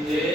ہے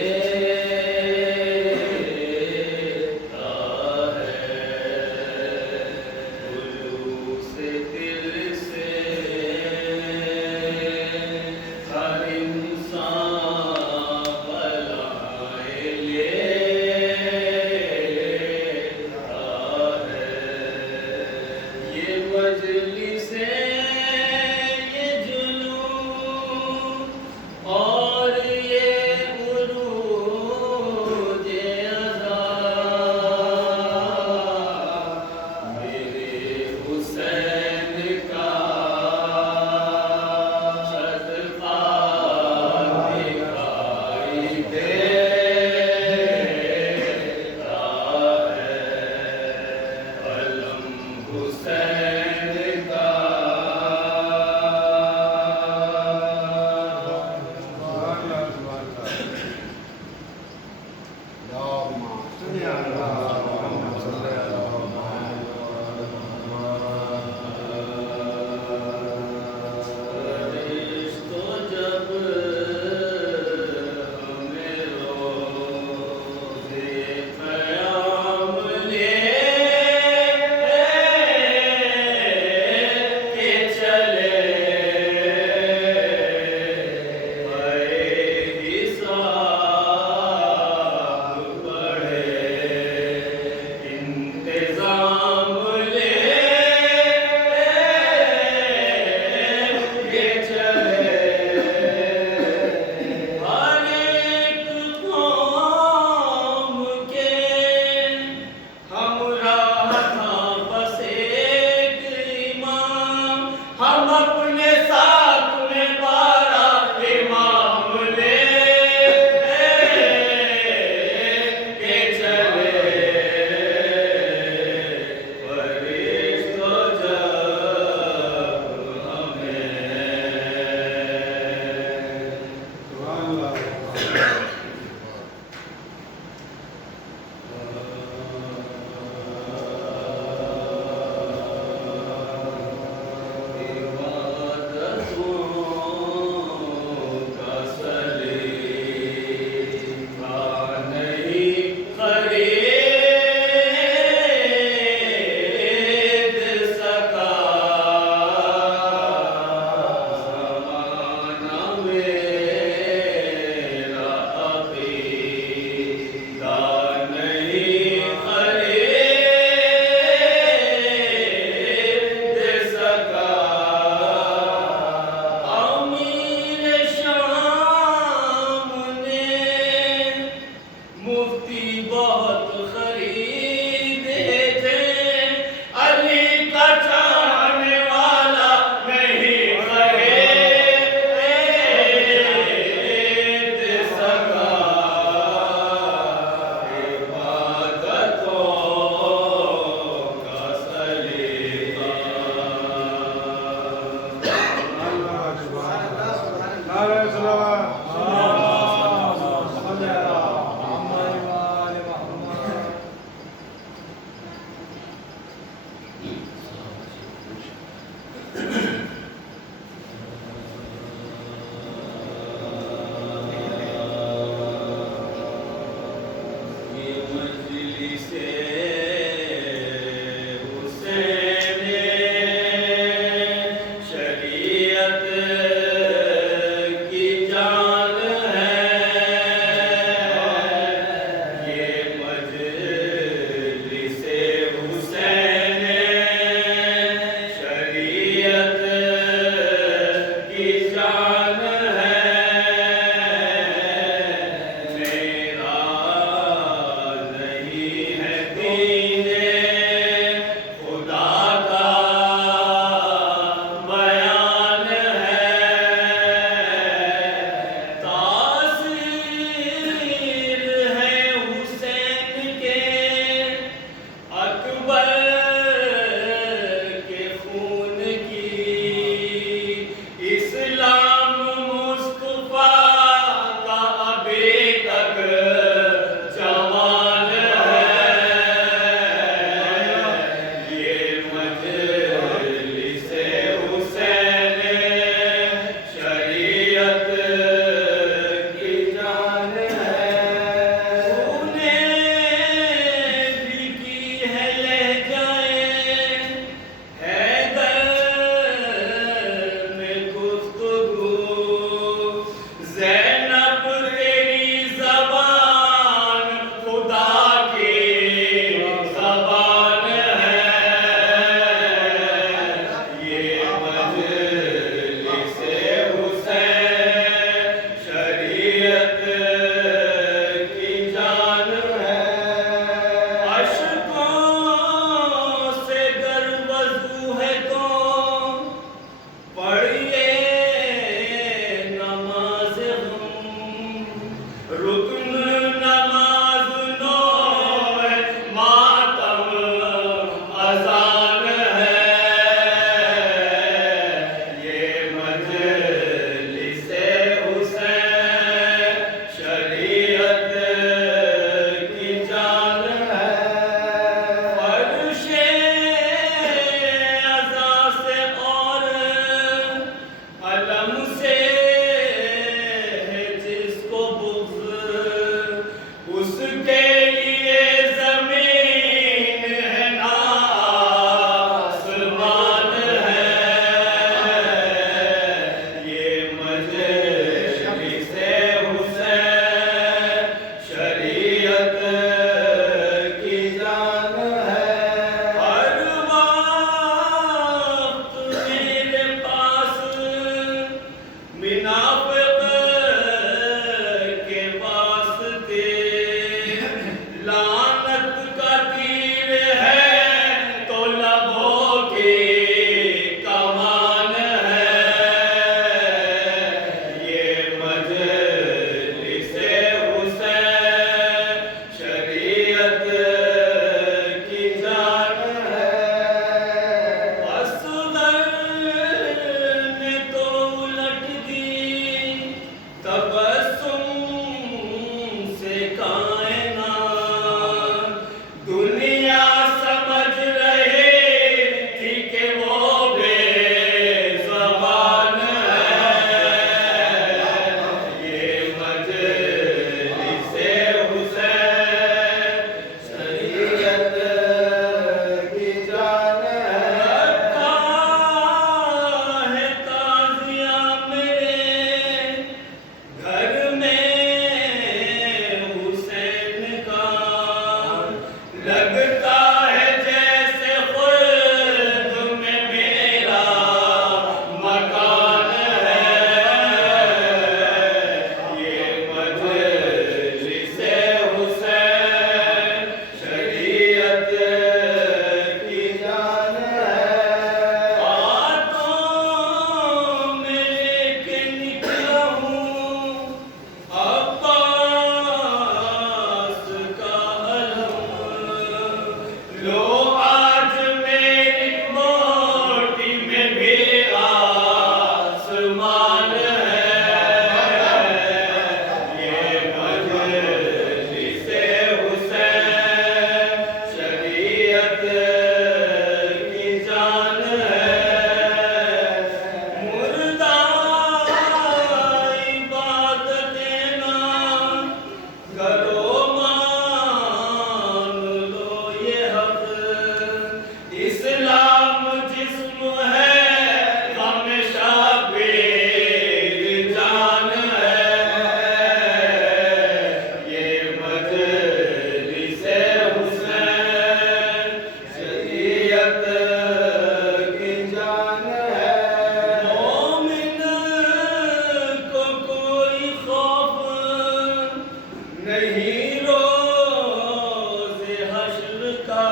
نہیں روز حشر کا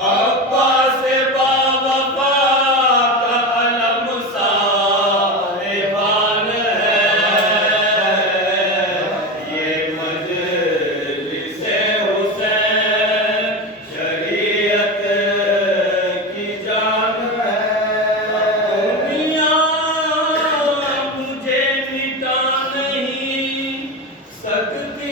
عباس باوفا کا علم صاحبان ہے یہ مجلس حسین شریعت کی جان ہے دنیا مجھے مٹا نہیں سکتی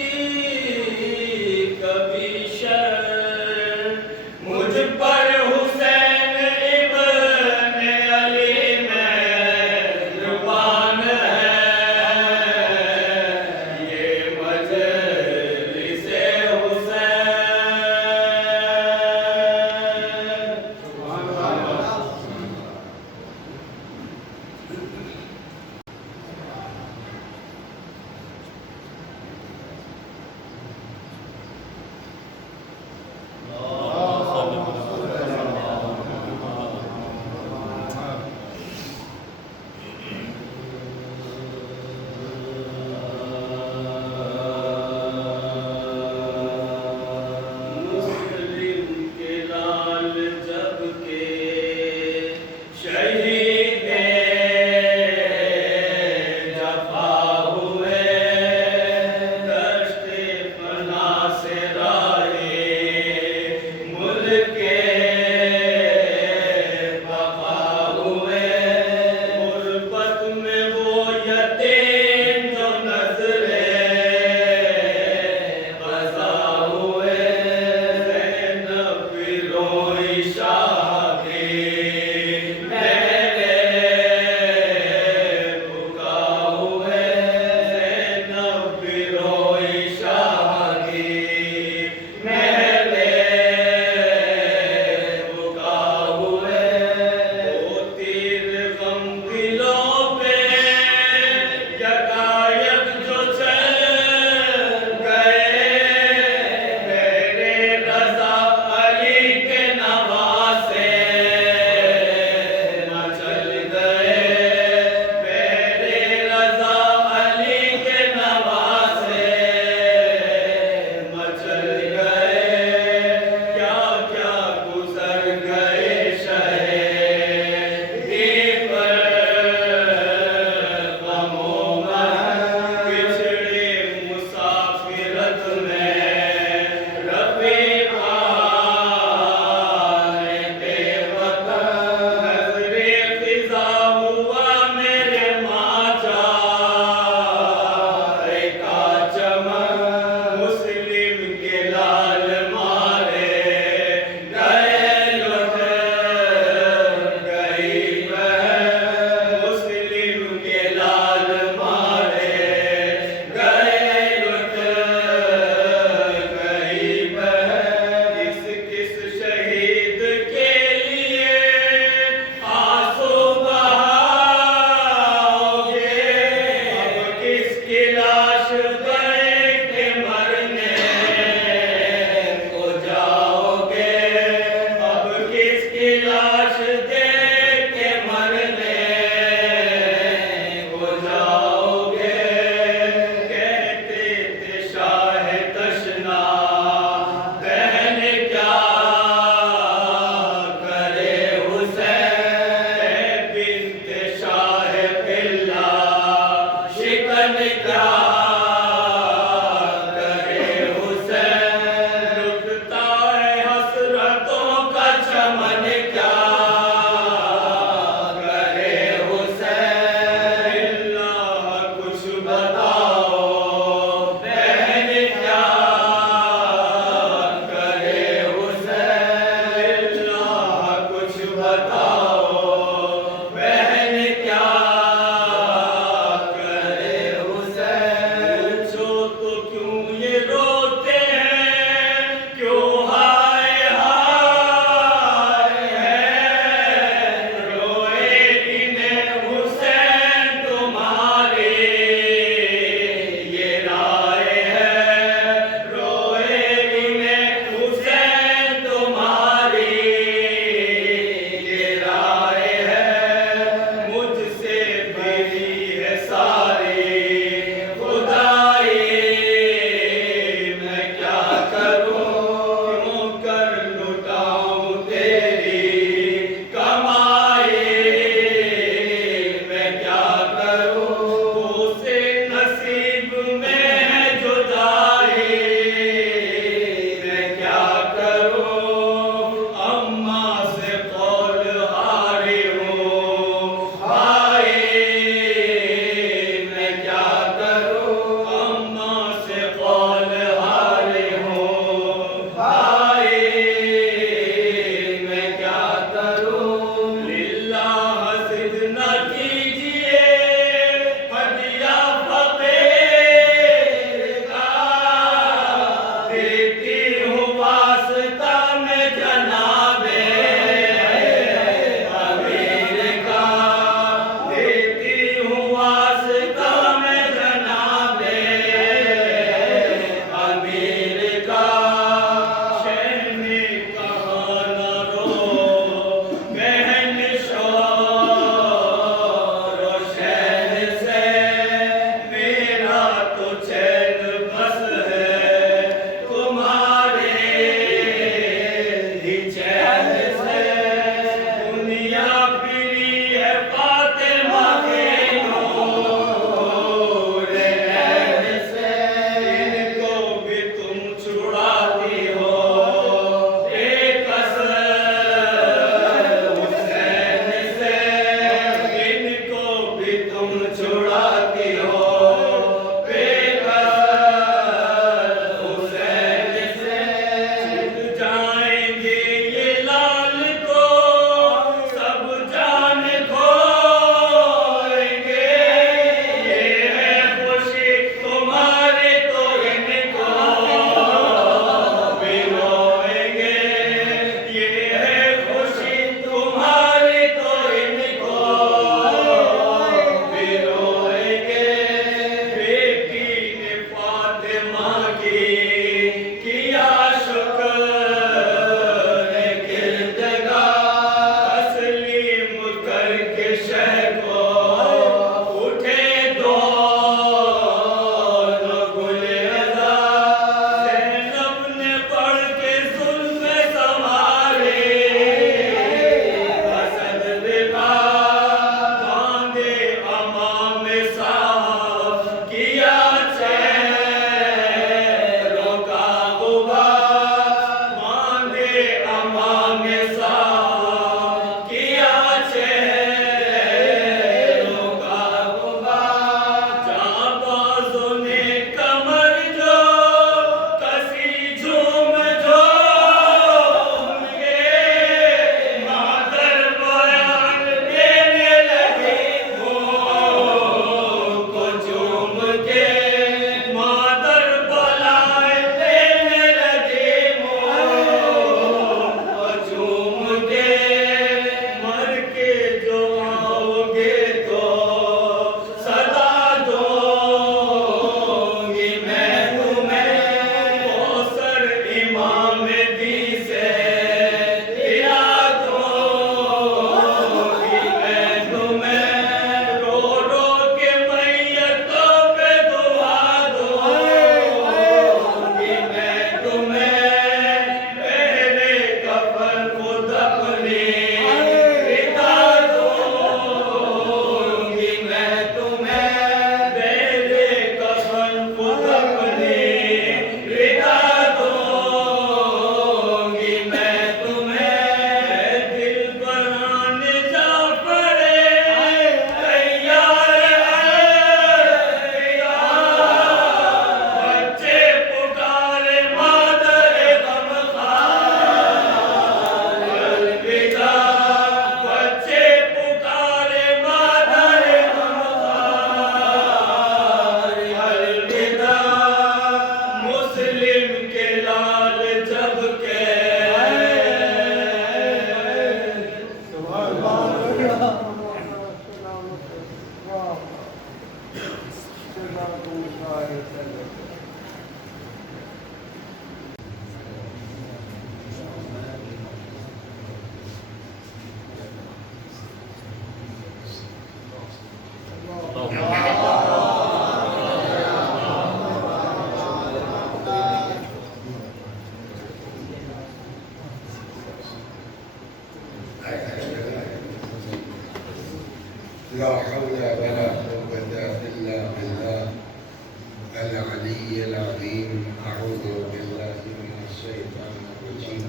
العلی العظیم اعوذ باللہ من الشیطان الرجیم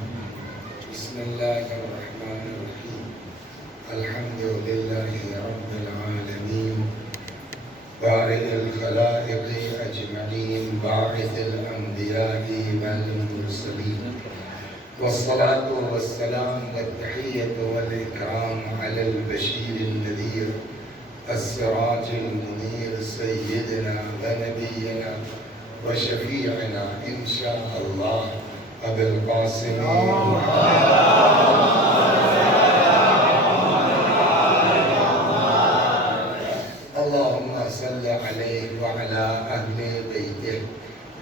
بسم اللہ الرحمن الرحیم الحمد للہ رب العالمین بارئ الخلائق اجمعین باعث الانبیاء والمرسلین والصلاة والسلام والتحیة والإکرام علی البشیر النذیر السراج المنیر سیدنا ونبینا وشفیعنا انشاءاللہ ابو القاسم اللہم صل علیہ وعلا اہل بیتہ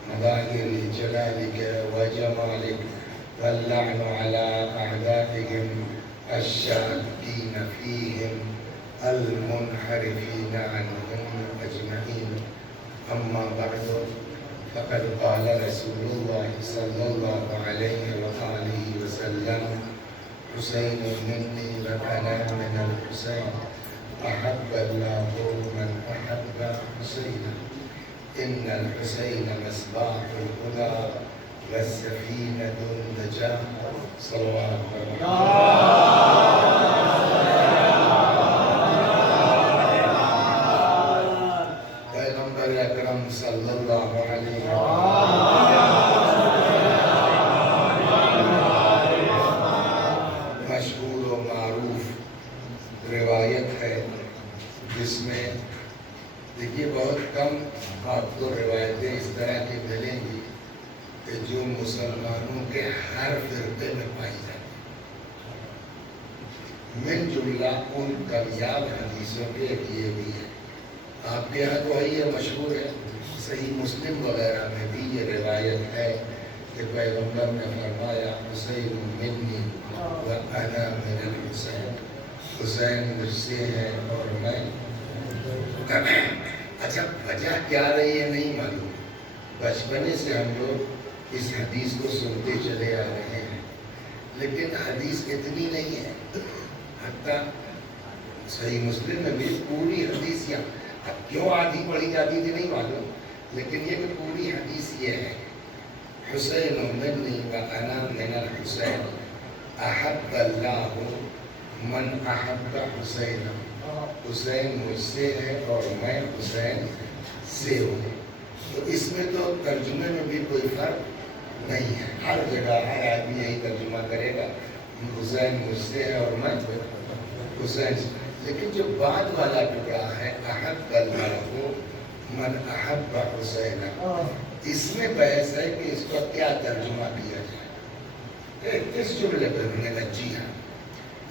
مظاہر جلالک وجمالک واللعن على أعدائهم الشاكين فيهم المنحرفين عنهم أجمعين أما بعد فقد قال رسول الله صلى الله عليه وآله وسلم حسين مني وأنا من الحسين أحب الله من أحب حسينا إن الحسين مصباح الهدى والسفینۃ النجاة صلوات پیغمبر اکرم صلی اللہ علیہ وسلم مشہور و معروف روایت ہے جس میں دیکھیے بہت کم آپ کو روایتیں اس طرح کی ملیں گی کہ جو مسلمانوں کے ہر فرقے میں پائی جاتی من جملہ ان کامیاب حدیثوں کے ایک یہ بھی ہے آپ کے یہاں تو یہ مشہور ہے صحیح مسلم وغیرہ میں بھی یہ روایت ہے کہ پیغمبر نے فرمایا حسین منی و انا من الحسین حسین مجھ سے ہے اور میں اچھا وجہ کیا رہی ہے نہیں معلوم بچپنے سے ہم لوگ اس حدیث کو سنتے چلے آ رہے ہیں لیکن حدیث اتنی نہیں ہے حتیٰ صحیح مسلم میں بھی پوری حدیث اب کیوں آدھی پڑھی جاتی تھی نہیں معلوم لیکن یہ کہ پوری حدیث یہ ہے حسین منی و انا من الحسین احب اللہ من احب حسین حسین مجھ سے ہے اور میں حسین سے ہوں تو اس میں تو ترجمے میں بھی کوئی فرق نہیں ہے ہر جگہ ہر آدمی یہی ترجمہ کرے گا حسین مجھ سے ہے اور میں حسین سے لیکن جو بعد والا ٹکڑا ہے احب اللہ من احب حسین اس میں بحث ہے کہ اس کا کیا ترجمہ کیا جائے کس جملے پر انہوں نے جی ہاں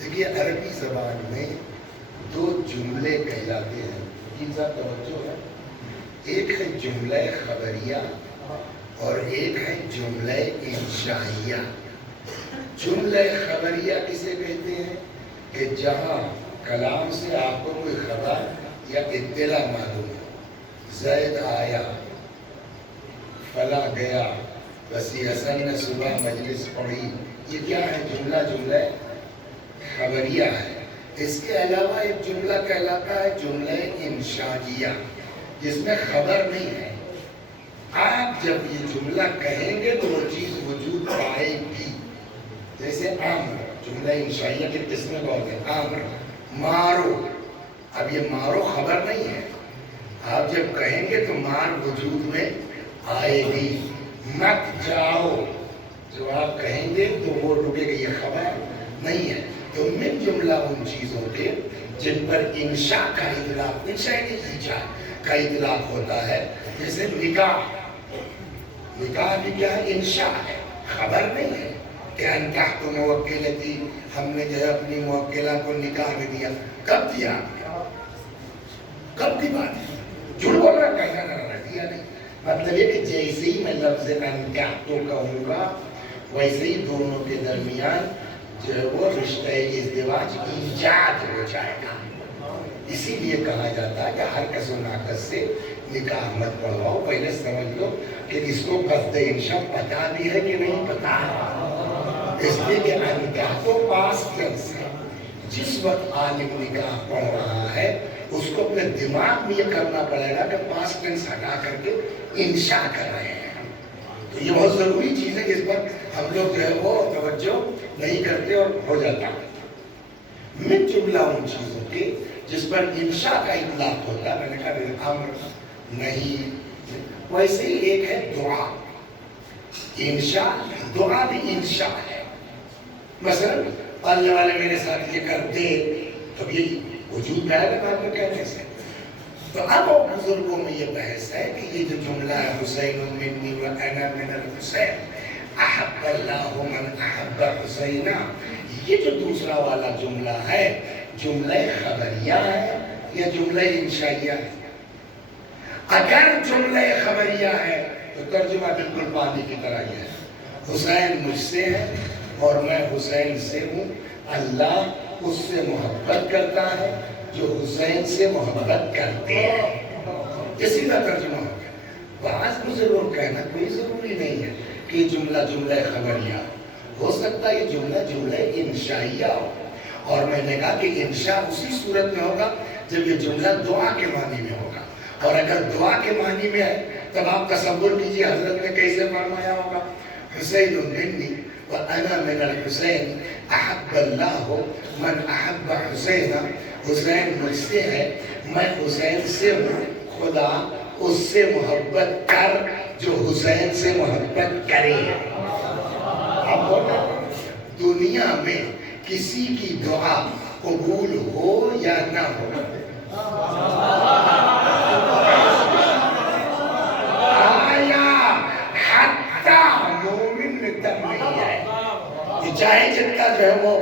دیکھیے عربی زبان میں دو جملے کہلاتے ہیں جن کا توجہ ہے ایک ہے جملہ خبریہ اور ایک ہے جملہ انشائیہ جملہ خبریہ کسے کہتے ہیں کہ جہاں کلام سے آپ کو کوئی خبر یا اطلاع معلوم ہو زید آیا فلاں گیا وسیع حسن نے صبح مجلس پڑھی یہ کیا ہے جملہ خبریہ ہے اس کے علاوہ ایک جملہ کہلاتا ہے جملہ انشائیہ جس میں خبر نہیں ہے آپ جب یہ جملہ کہیں گے تو وہ چیز وجود پائے گی جیسے امر جملہ انشائیہ کی قسمیں بہت ہیں امر مارو اب یہ مارو خبر نہیں ہے آپ جب کہیں گے تو مار وجود میں آئے گی مت جاؤ جو آپ کہیں گے تو وہ رکے گی یہ خبر نہیں ہے تو من جملہ ان چیزوں کے جن پر انشاء کا اطلاق انشاء نہیں ایجاد کا اطلاق ہوتا ہے جیسے نکاح بھی کیا ہے انشاء ہے خبر نہیں ہے کہ انکحت موکلتی ہم نے جو ہے اپنی موکلہ کو نکاح میں دیا کب دیا کب کی بات ہے جھوٹ بول رہا کہنا نہ دیا نہیں مطلب یہ کہ جیسے ہی میں لفظ انکحت کہوں گا ویسے ہی دونوں کے درمیان جو ہے وہ رشتہ ازدواج ایجاد ہو جائے گا اسی لیے کہا جاتا ہے کہ ہر کس و ناقص سے نکاح مت پڑھواؤ پہلے سمجھ لو کہ اس کو قصد انشاء پتا بھی ہے کہ نہیں پتا اس لیے کہ نکاح تو پاس ٹینس ہے جس وقت عالم نکاح پڑھ رہا ہے اس کو اپنے دماغ میں یہ کرنا پڑے گا کہ پاسٹ ٹینس ہٹا کر کے انشاء کر رہے ہیں. تو یہ بہت ضروری چیز ہے جس پر ہم لوگ جو ہے وہ توجہ نہیں کرتے اور ہو جاتا. من جملہ ان چیزوں کے جس پر انشاء کا اطلاق ہوتا ہے، میں نے کہا امر نہیں. ویسے ہی ایک ہے دعا. انشاء، دعا بھی انشاء ہے. مثلا پالنے والے میرے ساتھ یہ کر دے تو یہ وجود میں آئے گا آپ کو کہنے سے. تو اب بزرگوں میں یہ بحث ہے کہ یہ جو جملہ ہے حسین منی و انا من الحسین احب اللہ من احب حسینہ، یہ جو دوسرا والا جملہ ہے جملہ خبریہ ہے یا جملہ انشائیہ ہے؟ اگر جملہ خبریہ ہے تو ترجمہ بالکل پانی کی طرح یہ ہے، حسین مجھ سے ہے اور میں حسین سے ہوں. اللہ اس سے محبت کرتا ہے جو حسین سے محبت کرتے ہیں. یہ سیدھا ترجمہ ہو گیا. بعض بزرگوں کہنا کوئی ضروری نہیں ہے کہ جملہ جملہ خبریہ ہو سکتا ہے، یہ جملہ جملہ انشائیہ ہو. اور میں نے کہا کہ انشاء اسی صورت میں ہوگا جب یہ جملہ دعا کے معنی میں ہوگا. اور اگر دعا کے معنی میں ہے تب آپ تصور کیجئے حضرت نے کیسے فرمایا ہوگا، حسین منی وَأَنَا مِنَ الْحُسَيْنِ أَحَبَّ اللَّهُ مَنْ أَحَبَّ حُسَيْنَ. حسین مجھ سے ہے، میں حسین سے ہوں، خدا اس سے محبت کر جو حسین سے محبت کرے. اب بولو دنیا میں کسی کی دعا قبول ہو یا نہ ہو، چاہے جتنا جو ہے وہ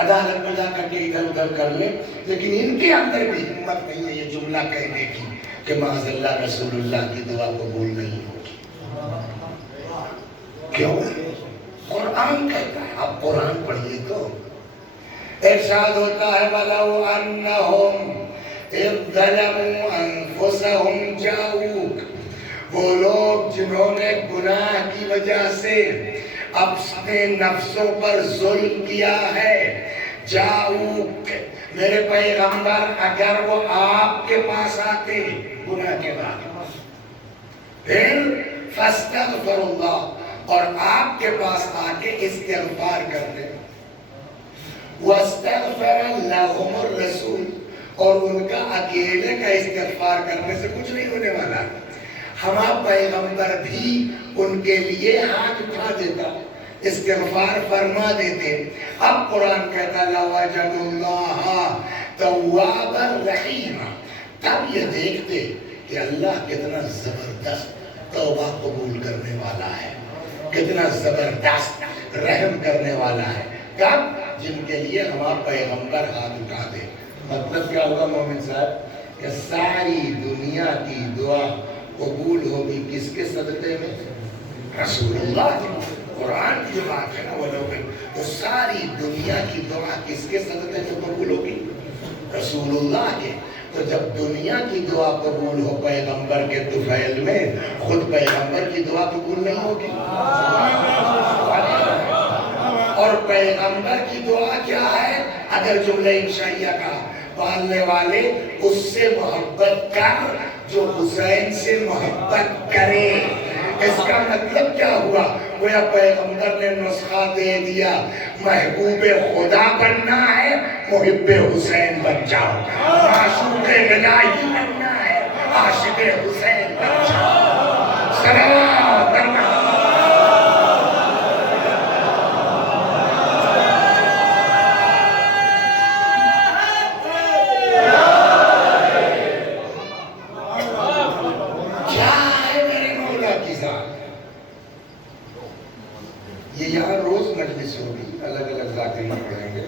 عدالت میں جا کر کے ادھر ادھر کر لے، لیکن ان کے اندر بھی ہمت نہیں ہے یہ جملہ کہنے کی کہ معاذ اللہ رسول اللہ کی دعا قبول نہیں ہوگی. کیوں؟ قرآن کہتا ہے. آپ قرآن پڑھیے تو ارشاد ہوتا ہے وَلَوْ أَنَّهُمْ إِذْ ظَلَمُوا أَنفُسَهُمْ جَاءُوكَ، وہ لوگ جنہوں نے گناہ کی وجہ سے اپنے نفسوں پر ظلم کیا ہے، جاؤک میرے پیغمبر اگر وہ آپ کے پاس آتے گناہ کے بعد، پھر فاستغفر اللہ اور آپ کے پاس آ کے استغفار کرتے، واستغفر لهم الرسول اور ان کا اکیلے کا استغفار کرنے سے کچھ نہیں ہونے والا، ہمارا پیغمبر بھی ان کے لیے ہاتھ اٹھا دیتا، استغفار فرما دیتے. اب قرآن کہتا لَوَجَدُ اللَّهَ تَوَّابًا رَحِيمًا، تب یہ دیکھتے کہ اللہ کتنا زبردست توبہ قبول کرنے والا ہے، کتنا زبردست رحم کرنے والا ہے. کب؟ جن کے لیے ہمارا پیغمبر ہاتھ اٹھا دے. مطلب کیا ہوگا مومن صاحب کہ ساری دنیا کی دعا قبول ہوگی کس کے صدقے میں؟ رسول اللہ کی. قرآن کی جو بات ہے نا وہ لوگ تو ساری دنیا کی دعا کس کے صدقے میں قبول ہوگی؟ رسول اللہ کے. تو جب دنیا کی دعا قبول ہو پیغمبر کے طفیل میں، خود پیغمبر کی دعا قبول نہیں ہوگی. اور پیغمبر کی دعا کیا ہے؟ اگر جملہ انشائیہ کا پالنے والے اس سے محبت کر جو حسین سے محبت کرے. اس کا مطلب کیا ہوا؟ گویا پیغمبر نے نسخہ دے دیا، محبوب خدا بننا ہے محب حسین بن جاؤ، معشوق الہی بننا ہے عاشق حسین بن جاؤ. سلام کرنا. یہ یہاں روز مجلس ہوگی، الگ الگ ذاکرین پڑھیں گے،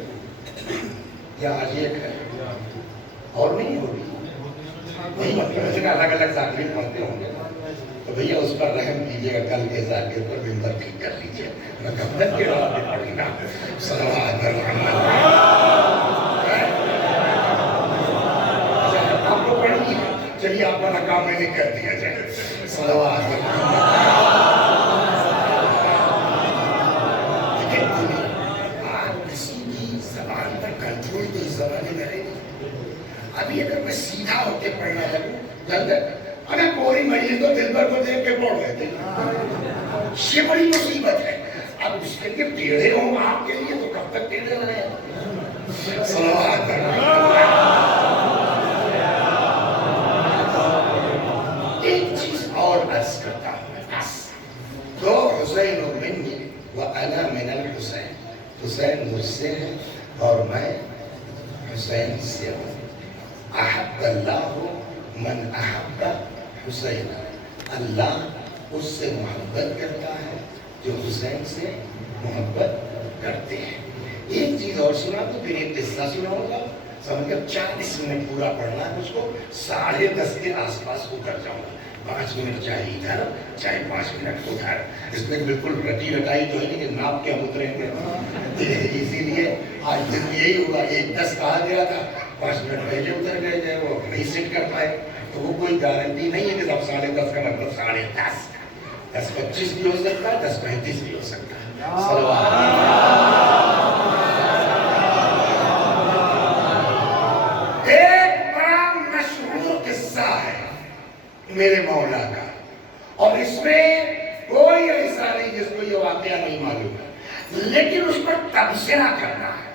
یا آج ایک ہے اور نہیں ہوگی. وہی مطلب ہے الگ الگ ذاکرین پڑھتے ہوں گے تو بھیا اس پر رحم کیجیے گا، کل کے ذاکر پر ممبر ٹھیک کر لیجیے. میں کب تک کے بعد بھی پڑھیں گا صلوات محمد. آپ کو پڑھنی ہے، چلیے آپ والا کام میں نہیں کر دیا جائے. صلوات محمد. اب یہ بڑی مصیبت ہے. اب اس کے لیے ٹیڑھے ہوں آپ کے لیے تو کب تک ٹیڑھے رہے. صلوات ایک چیز اور عرض کرتا ہوں میں بس. تو حسین منی وانا من الحسین. حسین مجھ سے ہے اور میں حسین سے ہوں. احب اللہ من احب حسین. اللہ اس سے محبت کرتا ہے جو حسین سے محبت کرتے ہیں. ایک چیز اور سنا تو پھر ایک قصہ سناؤں گا. سمجھ کر 40 منٹ پورا پڑھنا ہے مجھ کو. 10:30 کے آس پاس اتر جاؤں گا. 5 منٹ چاہے ادھر چاہے 5 منٹ ادھر. اس میں بالکل رٹی رٹائی تو ہے نہیں کہ ناپ کے ہم اتریں گے. اسی لیے آج دن یہی ہوا. 1:10 کہا گیا تھا, 5 منٹ پہلے اتر گئے تھے, وہ نہیں سیٹ کر پائے. تو وہ کوئی گارنٹی نہیں ہے کہ اب 10:30 کا مطلب 10:30. 10:25 بھی ہو سکتا ہے, 10:35 بھی ہو سکتا ہے. صلوات. ایک بڑا مشہور قصہ ہے میرے مولا کا, اور اس میں کوئی ایسا نہیں جس کو یہ واقعہ نہیں معلوم ہے, لیکن اس پر تبصرہ کرنا ہے.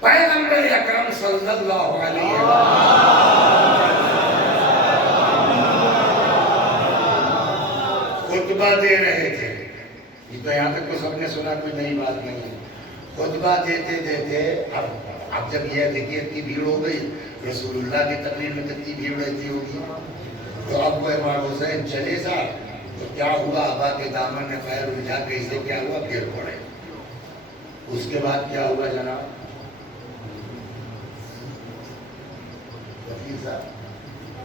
پیغمبر اکرم صلی اللہ علیہ وسلم خطبہ دے رہے تھے. یہ تو یہاں تک تو سب نے سنا, کوئی نئی بات نہیں ہے. خطبہ دیتے دیتے اب جب یہ دیکھیے اتنی بھیڑ ہو گئی, رسول اللہ کی تقریر میں کتنی بھیڑ رہتی ہوگی. تو اب وہ امام حسین چلے صاحب, تو کیا ہوا, ابا کے دامن نے پیر الجھا کے اسے کیا ہوا, گر پڑے. اس کے بعد کیا ہوا جناب وکیل صاحب,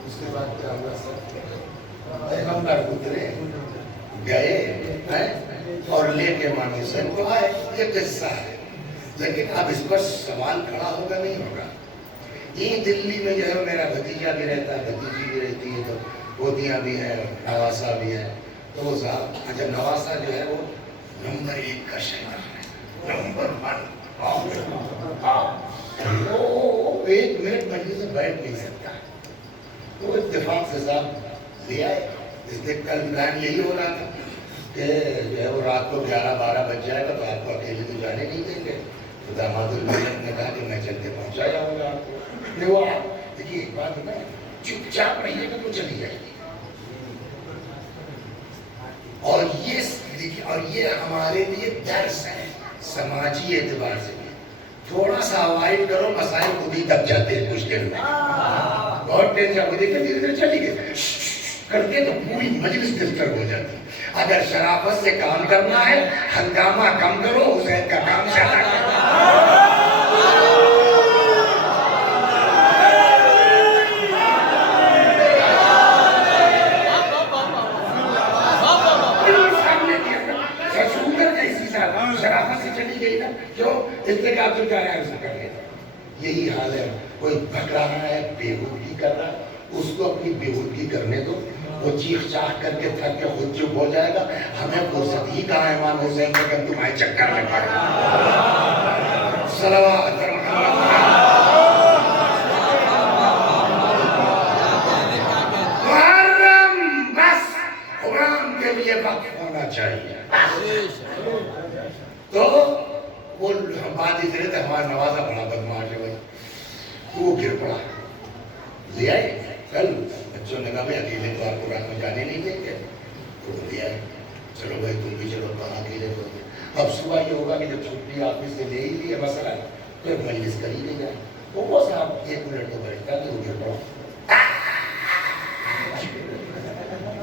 اس کے بعد کیا ہوا سر, پیغمبر اترے گئے اور لے کے امام حسین کو آئے. یہ قصہ ہے, لیکن اب اس پر سوال کھڑا ہوگا نہیں ہوگا. یہ دلی میں جو ہے میرا بھتیجا بھی رہتا ہے, بھتیجی بھی رہتی ہے, تو پوتیاں بھی ہیں, نواسا بھی ہے. تو وہ صاحب اچھا نواسا جو ہے وہ نمبر 1 کا شہر ہے, نمبر 1. وہ 1 منٹ مجلس سے بیٹھ نہیں سکتا. تو اتفاق سے صاحب لے آئے. اس نے کل پلان یہی ہو رہا تھا کہ جو ہے وہ رات کو 11-12 بج جائے گا تو آپ کو اکیلے تو جانے نہیں دیں گے. تو داماد الملک نے کہا کہ میں چل کے پہنچا جاؤں گا آپ کو. وہ آپ دیکھیے ایک بات ہے, چپ چاپ رہیے گا تو چلی جائے گی. اور یہ ہمارے لیے درس ہے سماجی اعتبار سے. تھوڑا سا اوائڈ کرو, مسائل خود ہی دب جاتے ہیں کچھ دیر میں. بہت ٹینشن ہو دیکھتے دھیرے دھیرے چلی گئی کرتے تو پوری مجلس ڈسٹرب ہو جاتی. اگر شرافت سے کام کرنا ہے, ہنگامہ کم کرو, حسین کا کام زیادہ کرو. شرافت سے چلی گئی نا, جو استقاب جو کیا ہے اسے کر لیتا. یہی حال ہے, کوئی بھگ رہا ہے, بےہودگی کر رہا ہے, اس کو اپنی بےہودگی کرنے دو. وہ چیخ چاخ کر کے تھک کے خود چپ ہو جائے گا. ہمیں فرصت ہی کہاں ہے امام حسین سے کہ تمہارے چکر میں پڑے. صلوات محرم بس قرآن کے لیے وقت ہونا چاہیے. تو وہ بات اس طرح ہمارا نوازا بڑا بدماش ہے بھائی. وہ گر پڑا, لے آئے. کل بچوں نے کہا بھائی اکیلے تو آپ کو رات میں جانے نہیں دیں گے, تو لے آئے. چلو بھائی تم بھی چلو, کہاں اکیلے تو. اب صبح یہ ہوگا کہ جب چھٹی آفس سے لے ہی لیے مسئلہ, پھر مجلس کر ہی نہیں جائے. وہ صاحب 1 منٹ تو بیٹھتا کہ وہ گر پڑا.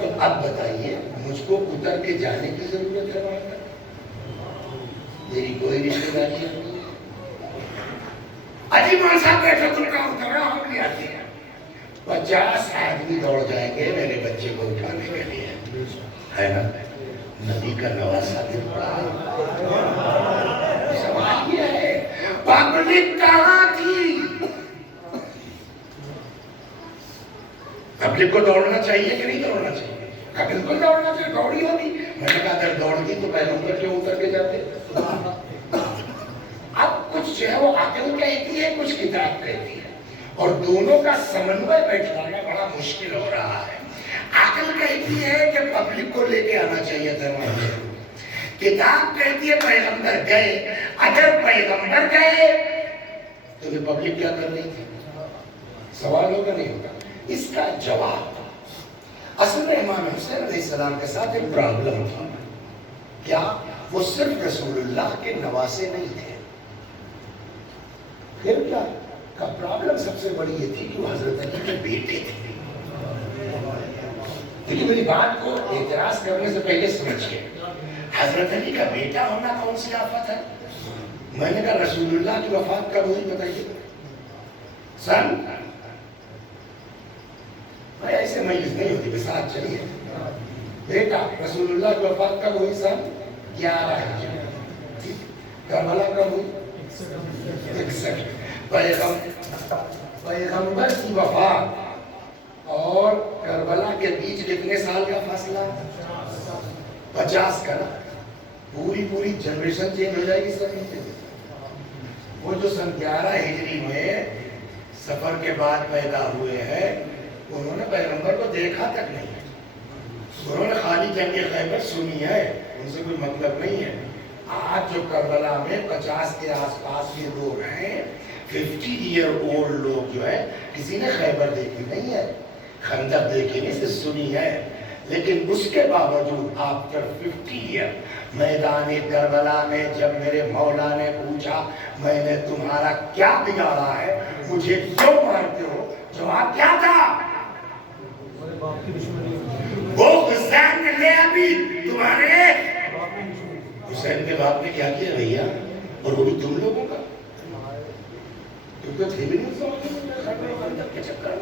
تو اب بتائیے مجھ کو اتر کے جانے کی ضرورت ہے وہاں پر؟ میری کوئی رشتے داری نہیں ہے. اجی مان صاحب بیٹھا تم کا اتر رہا, ہم نہیں آتے ہیں. 50 آدمی دوڑ جائیں گے میرے بچے کو اٹھانے کے لیے, ہے نا. نبی کا نواسا گر پڑا ہے. سوال یہ ہے پبلک کہاں تھی؟ پبلک کو دوڑنا چاہیے کہ نہیں دوڑنا چاہیے؟ بالکل دوڑنا چاہیے, دوڑی ہوگی. میں نے کہا اگر دوڑتی تو پیغمبر کیوں اتر کے جاتے؟ اب کچھ جو ہے وہ عقل کہتی ہے, کچھ کتاب کہتی ہے, اور دونوں کا سمنوے بیٹھانا بڑا مشکل ہو رہا ہے. عقل کہتی ہے کہ پبلک کو لے کے آنا چاہیے تھا وہاں. کتاب کہتی ہے پیغمبر گئے. اگر پیغمبر گئے تو یہ پبلک کیا کر رہی تھی؟ سوال ہوگا نہیں ہوگا؟ اس کا جواب اصل میں امام حسین علیہ السلام کے ساتھ ایک پرابلم تھا. کیا وہ صرف رسول اللہ کے نواسے نہیں تھے؟ پھر کیا کا پرابلم سب سے بڑی یہ تھی کہ وہ حضرت علی کے بیٹے تھے. لیکن میری بات کو اعتراض کرنے سے پہلے سمجھ کے حضرت علی کا بیٹا ہونا کون سی آفت ہے؟ میں نے کہا رسول اللہ کی وفات کب ہوئی بتائیے. سن بھائی ایسے مجلس نہیں ہوتی بسات چلیے. بیٹا رسول اللہ کی وفات کب ہوئی؟ سن 11 کربلا کب ہوئی؟ 61. پیغمبر کی وفات اور کربلا کے بیچ کتنے سال کا فاصلہ؟ 50 کا. پوری جنریشن چینج ہو جائے گی سر. وہ جو سن 11 ہجری میں سفر کے بعد پیدا ہوئے ہیں انہوں نے پیغمبر کو دیکھا تک نہیں. انہوں نے خالی جنگ خیبر سنی ہے, ان سے کوئی مطلب نہیں ہے. آج جو کربلا میں 50 کے آس پاس کے لوگ ہیں, 50 ایئر اولڈ لوگ جو ہے, کسی نے خیبر دیکھی نہیں ہے, خندق دیکھی نہیں, سے سنی ہے. لیکن اس کے باوجود آفٹر 50 ایئر میدان کربلا میں جب میرے مولا نے پوچھا میں نے تمہارا کیا بگاڑا ہے, مجھے کیوں مارتے ہو, جواب کیا تھا؟ وہ حسین نے لے ابھی تمہارے حسین کے باپ نے کیا کیا بھیا, اور وہ بھی تم لوگوں کا, کیونکہ تھے بھی نہیں کے چکر.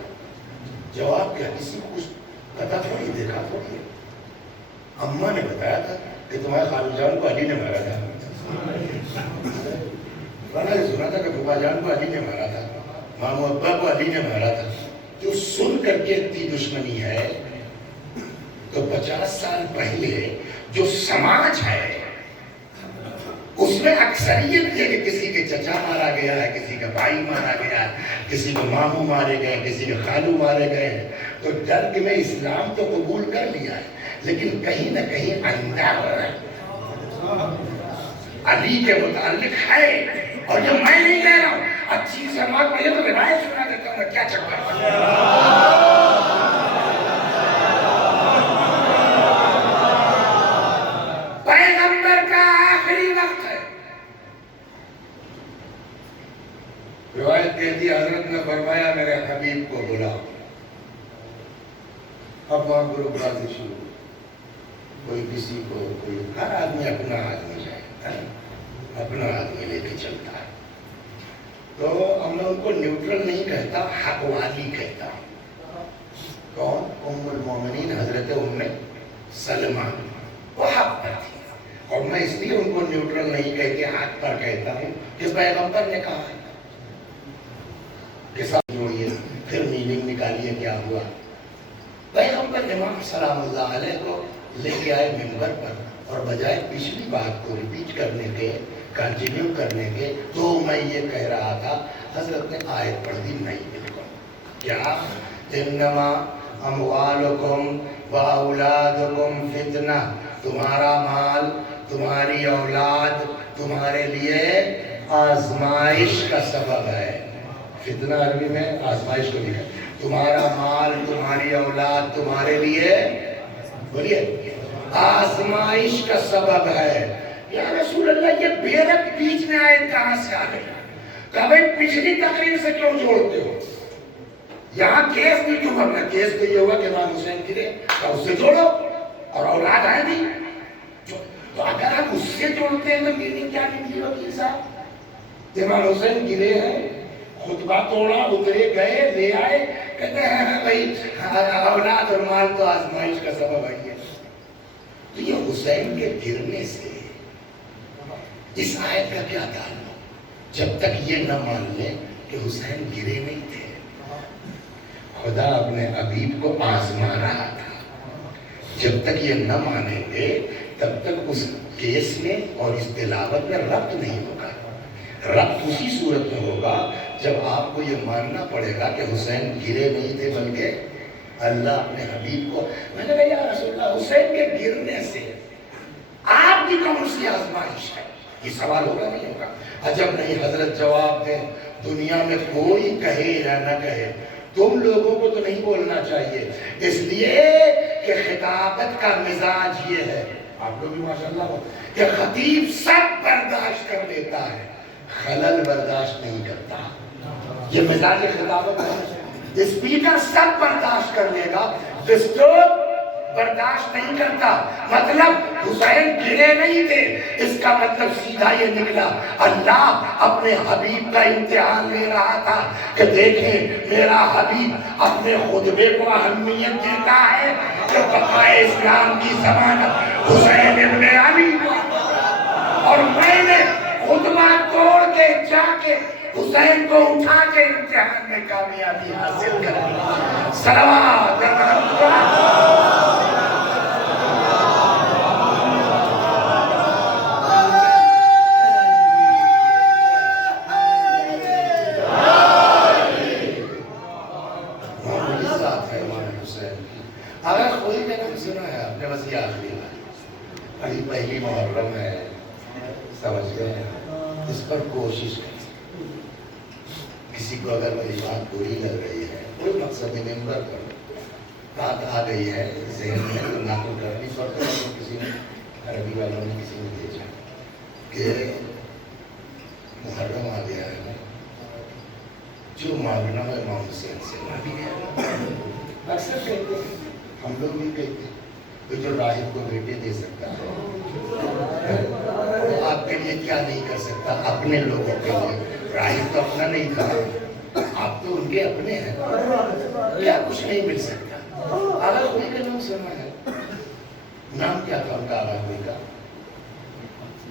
جواب کیا؟ کسی کو کچھ پتا تھوڑی, دیکھا تھوڑی. اماں نے بتایا تھا کہ تمہارے خالو جان کو علی نے مارا تھا. میں نے سنا تھا کہ پھوپھا جان کو علی نے مارا تھا, مامو ابا کو علی نے مارا تھا. جو سن کر کے اتنی دشمنی ہے تو 50 سال پہلے جو سماج ہے اس میں اکثریت یہ کہ کسی کے چچا مارا گیا ہے, کسی کا بھائی مارا گیا ہے, کسی کو ماموں مارے گئے, کسی کے خالو مارے گئے ہیں. تو ڈر کے میں اسلام تو قبول کر لیا ہے لیکن کہیں نہ کہیں آئندہ ہو رہا ہے علی کے متعلق ہے. اور جو میں نہیں کہہ رہا ہوں, اچھی سماج میں یہ تو روایت سنا دیتا ہوں, کیا چکر ہے. پیغمبر کا آخری وقت ہے. روایت کہتی حضرت نے فرمایا میرے حبیب کو بلاؤ. اب وہاں گروپ بازی شروع, کوئی کسی کو, کوئی, ہر آدمی اپنا آدمی ہے, اپنا آدمی لے کے چلتا ہے. تو اب میں ان کو نیوٹرل نہیں کہتا, حق والی کہتا ہوں. کون؟ ام المومنین حضرت ام سلمہ, وہ حق پر تھی. اور میں اس لیے ان کو نیوٹرل نہیں کہہ کے حق پر کہتا ہوں کہ پیغمبر نے کہا ہے کہ سب جوڑیے, پھر میننگ نکالیے کیا ہوا. پیغمبر امام سلام اللہ علیہ کو لے کے آئے منبر پر, اور بجائے پچھلی بات کو ریپیٹ کرنے کے, کنٹینیو کرنے کے, تو میں یہ کہہ رہا تھا, حضرت نے آیت پڑھ دی. نہیں, بالکل کیا, انما اموالکم واولادکم فتنہ, تمہارا مال, تمہاری اولاد تمہارے لیے آزمائش کا سبب ہے. فتنہ عربی میں آزمائش کو لکھا. تمہارا مال, تمہاری اولاد تمہارے لیے, بولیے, آزمائش کا سبب ہے. یا رسول اللہ یہ بے ربط بیچ میں آیت کہاں سے آ گئی؟ کبھی پچھلی تقریر سے کیوں جوڑتے ہو؟ یہاں کیس نہیں کیوں کرنا؟ کیس تو یہ ہوا کہ امام حسین گرے, تو اس سے جوڑو, اور اولاد آئے بھی. تو اگر ہم اس سے جوڑتے ہیں تو میننگ کیا نکلی وکیل صاحب؟ امام حسین گرے ہیں, خطبہ توڑا, اترے گئے, لے آئے, کہتے ہیں بھائی اولاد اور مال تو آزمائش کا سبب ہے. تو یہ حسین کے گرنے سے اس آیت کا کیا تعلق؟ جب تک یہ نہ مان لیں کہ حسین گرے نہیں تھے, خدا اپنے حبیب کو آزما رہا تھا. جب تک یہ نہ مانیں گے تب تک اس کیس میں اور اس تلاوت میں ربط نہیں ہوگا. ربط اسی صورت میں ہوگا جب آپ کو یہ ماننا پڑے گا کہ حسین گرے نہیں تھے بلکہ اللہ اپنے حبیب کو. میں نے کہا یا رسول اللہ, حسین کے گرنے سے آپ بھی کون سی آزمائش ہے؟ یہ سوال ہوگا نہیں ہوگا؟ عجب نہیں حضرت جواب دیں، دنیا میں کوئی کہے یا نہ کہے تم لوگوں کو تو نہیں بولنا چاہیے، اس لیے کہ خطابت کا مزاج یہ ہے، آپ لوگ بھی ماشاءاللہ ہو، کہ خطیب سب برداشت کر لیتا ہے، خلل برداشت نہیں کرتا۔ یہ مزاج خطابت ہے، اسپیکر سب برداشت کر لے گا، ڈسٹرب برداشت نہیں کرتا۔ مطلب حسین گرے نہیں تھے، اس کا مطلب سیدھا یہ نکلا اللہ اپنے حبیب کا امتحان لے رہا تھا کہ دیکھیں میرا حبیب اپنے خطبے کو اہمیت دیتا ہے کہ بقائے اسلام کی ضمانت حسین ابن علی کو، اور میں نے خطبہ توڑ کے جا کے حسین کو اٹھا کے امتحان میں کامیابی حاصل کر۔ صلوات اگر کوئی میں نے سنا ہے آپ نے بس یہ آخری بات، ابھی پہلی محرم ہے، سمجھ گئے ہیں، اس پر کوشش کریں، کسی کو اگر میری بات بری لگ رہی ہے، کوئی مقصد ممبر پر بات آ گئی ہے ذہن میں تو نہ تو کرنی پڑتا ہے، کسی نے عربی والوں نے کسی نے بھیجا کہ محرم آ گیا ہے، جو مانگنا ہے امام حسین سے مانگی گیا، اکثر کہتے ہیں، ہم لوگ بھی کہتے ہیں کہ جو راہب کو بیٹے دے سکتا ہے آپ کے لیے کیا نہیں کر سکتا اپنے لوگوں کے لیے؟ راہب تو اپنا نہیں تھا، آپ تو ان کے اپنے ہیں، کیا کچھ نہیں مل سکتا؟ آغا خوئی کا نام سنا ہے، نام کیا تھا ان کا آغا خوئی کا؟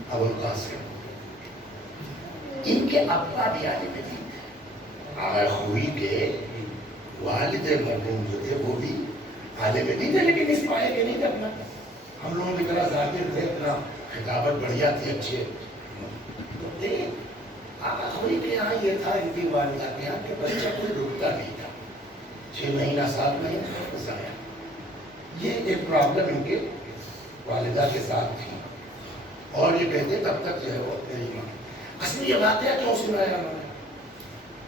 ابو القاسم۔ ان کے ابا بھی عالم دین تھے، آغا خوئی کے والد مرحوم جو تھے وہ بھی عالم دین تھے، لیکن اس پائے کے نہیں کرنا، ہم لوگوں کی طرح ذاکر تھے، اتنا خطابت بڑھیا تھی، اچھے آقا خوئی کے یہاں یہ تھا، ان کی والدہ کے یہاں کہ بچہ کوئی رکتا نہیں تھا، 6 مہینہ 7 مہینہ گزارا، یہ ایک پرابلم ان کے والدہ کے ساتھ تھی، اور یہ کہتے تب تک جو ہے وہ میری ماں۔ اصل یہ واقعہ کیوں سنایا انہوں نے؟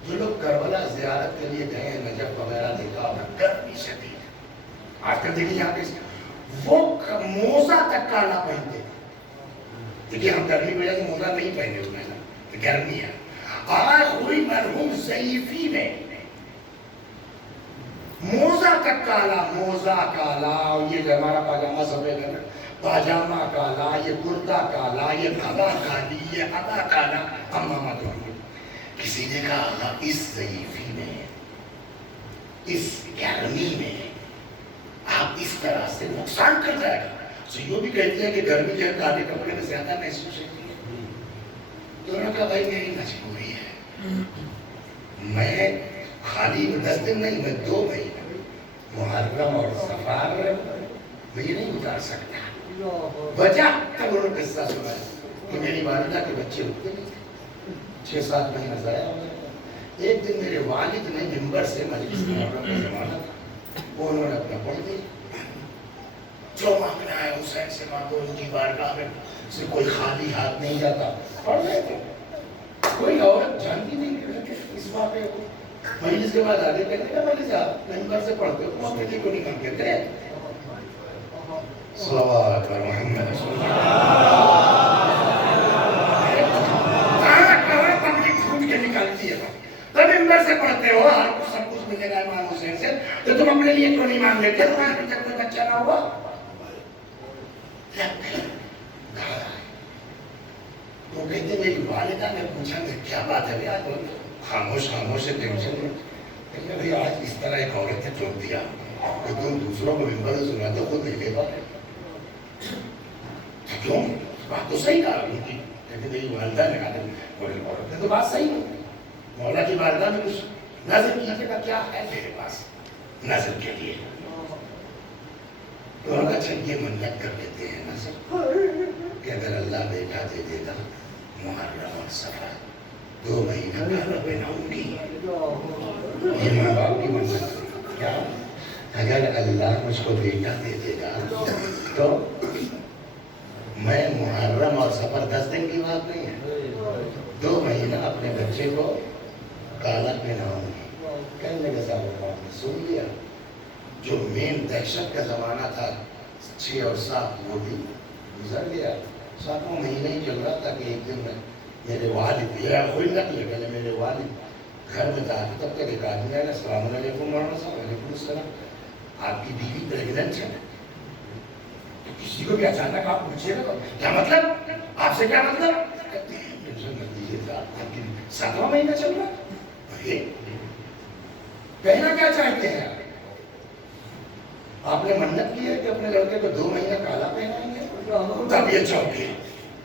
جو لوگ کربلا زیارت کے لیے گئے ہیں، نجف وغیرہ دیکھا ہوگا، گرمی شدید، آج کل دیکھیں یہاں پہ وہ موزہ تک کالا پہنتے تھے، دیکھیں ہم گرمی کی وجہ سے موزہ نہیں پہنے ہوئے ہیں، گرمی ہے۔ آغا خوئی مرحوم ضعیفی میں موزہ تک کالا، موزہ کالا، یہ ہمارا پاجامہ سفید ہے، پاجامہ کالا، یہ کرتا کالا، یہ قبا کالی، یہ عبا کالا، امامہ تو کسی نے کہا آغا اس ضعیفی میں، اس گرمی میں آپ اس طرح سے نقصان کر جائے گا۔ سیوں بھی کہتے ہیں کہ گرمی جو ہے کالے کپڑے میں زیادہ محسوس ہوتی ہے، تو انہوں نے کہا بھائی میری مجبوری ہے، میں خالی 10 دن نہیں، میں 2 مہینے محرم اور صفار میں یہ نہیں گزار سکتا۔ وجہ تب انہوں نے قصہ سنا کہ میری والدہ کے بچے اٹھتے نہیں تھے، 6-7 مہینہ ضائع ہو گئے۔ ایک دن میرے والد نے منبر سے مجلس محرم کا زمانہ تھا، وہ انہوں نے اپنا پڑھ دیا، جو مانگنا ہے حسین سے مانگو، ان کی بارگاہ میں سے کوئی خالی ہاتھ نہیں جاتا، پڑھ رہے تھے۔ کوئی عورت جانتی نہیں کہ اس واقعے کو، مجلس کے بعد آگے کہتے ہیں مجلس آپ منبر سے پڑھتے ہو، تم اپنے لیے کو نہیں مانگتے تھے۔ صلوات پر محمد رسول اللہ، عورت اپنی ڈھونڈ کے نکالتی ہے، تم منبر سے پڑھتے ہو، ہر کچھ سب کچھ ملے گا امام حسین سے، تو تم اپنے لیے کیوں نہیں مانگ لیتے؟ تمہارے ابھی تک کوئی بچہ نہ ہوا؟ تو کہتے میری والدہ نے پوچھا کہ کیا بات ہے آج خاموش سے ٹینشن میں، کہتے بھئی آج اس طرح ایک عورت نے ٹوک دیا کہ تم دوسروں کو منبر سے سناتے خود نہیں لے پاتے، کیوں؟ بات تو صحیح کہا ان کی، کہتے میری والدہ نے کہا بولے عورت نے تو بات صحیح ہے، مولا کی بارگاہ میں کچھ نظر کیجیے گا کیا ہے میرے پاس نظر کے لیے، تو انہوں نے اچھا یہ منت کر لیتے ہیں نظر کہ اگر اللہ بیٹا دے دے گا محرم اور صفر 2 مہینہ کالا پہناؤں گی، یہ ماں باپ کی منت کیا؟ اگر اللہ مجھ کو بیٹا دے دے گا تو میں محرم اور سفر 10 دن کی بات نہیں ہے، 2 مہینہ اپنے بچے کو کالا پہناؤں گی۔ کہنے کے ساتھ نے سن لیا۔ جو مین دہشت کا زمانہ تھا 6 اور 7 وہ بھی گزر گیا۔ 7واں مہینہ ہی چل رہا تھا کہ ایک دن میں میرے والد، یہ کوئی نہ کیا، پہلے میرے والد گھر میں تھا، تب تک ایک آدمی آیا، السلام علیکم مولانا صاحب۔ وعلیکم السلام، آپ کی بیوی پریگننٹ ہے؟ تو کسی کو بھی اچانک آپ پوچھے گا کیا مطلب، آپ سے کیا مطلب؟ کہتے ہیں ٹینشن مت لیجیے، آپ کی 7واں مہینہ چل رہا ہے، کہنا کیا چاہتے ہیں آپ نے منت کی ہے کہ اپنے لڑکے کو 2 مہینہ کالا پہنائیں گے؟ تب یہ چوکے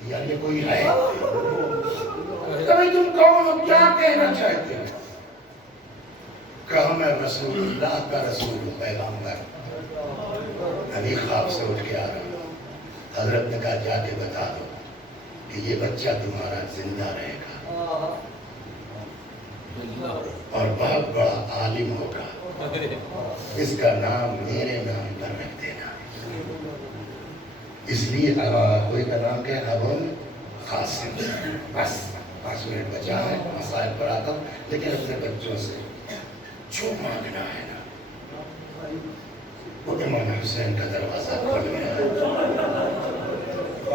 یعنی کوئی ہے، تبھی تم کون ہو، کیا کہنا چاہتے ہیں؟ کہا میں رسول اللہ کا رسول ہوں، پیغمبر، ابھی خواب سے اٹھ کے آ رہا ہوں۔ حضرت نے کہا جا کے بتا دو کہ یہ بچہ تمہارا زندہ رہے گا اور بہت بڑا عالم ہوگا، اس کا نام میرے نام پر رکھ دینا۔ اس لیے کوئی کا نام کیا ہے، ابو قاسم۔ بس 5 منٹ بچا ہے، مسائل پر آتا ہوں، لیکن اپنے بچوں سے جو مانگنا ہے نا، وہ امام حسین کا دروازہ کھول گیا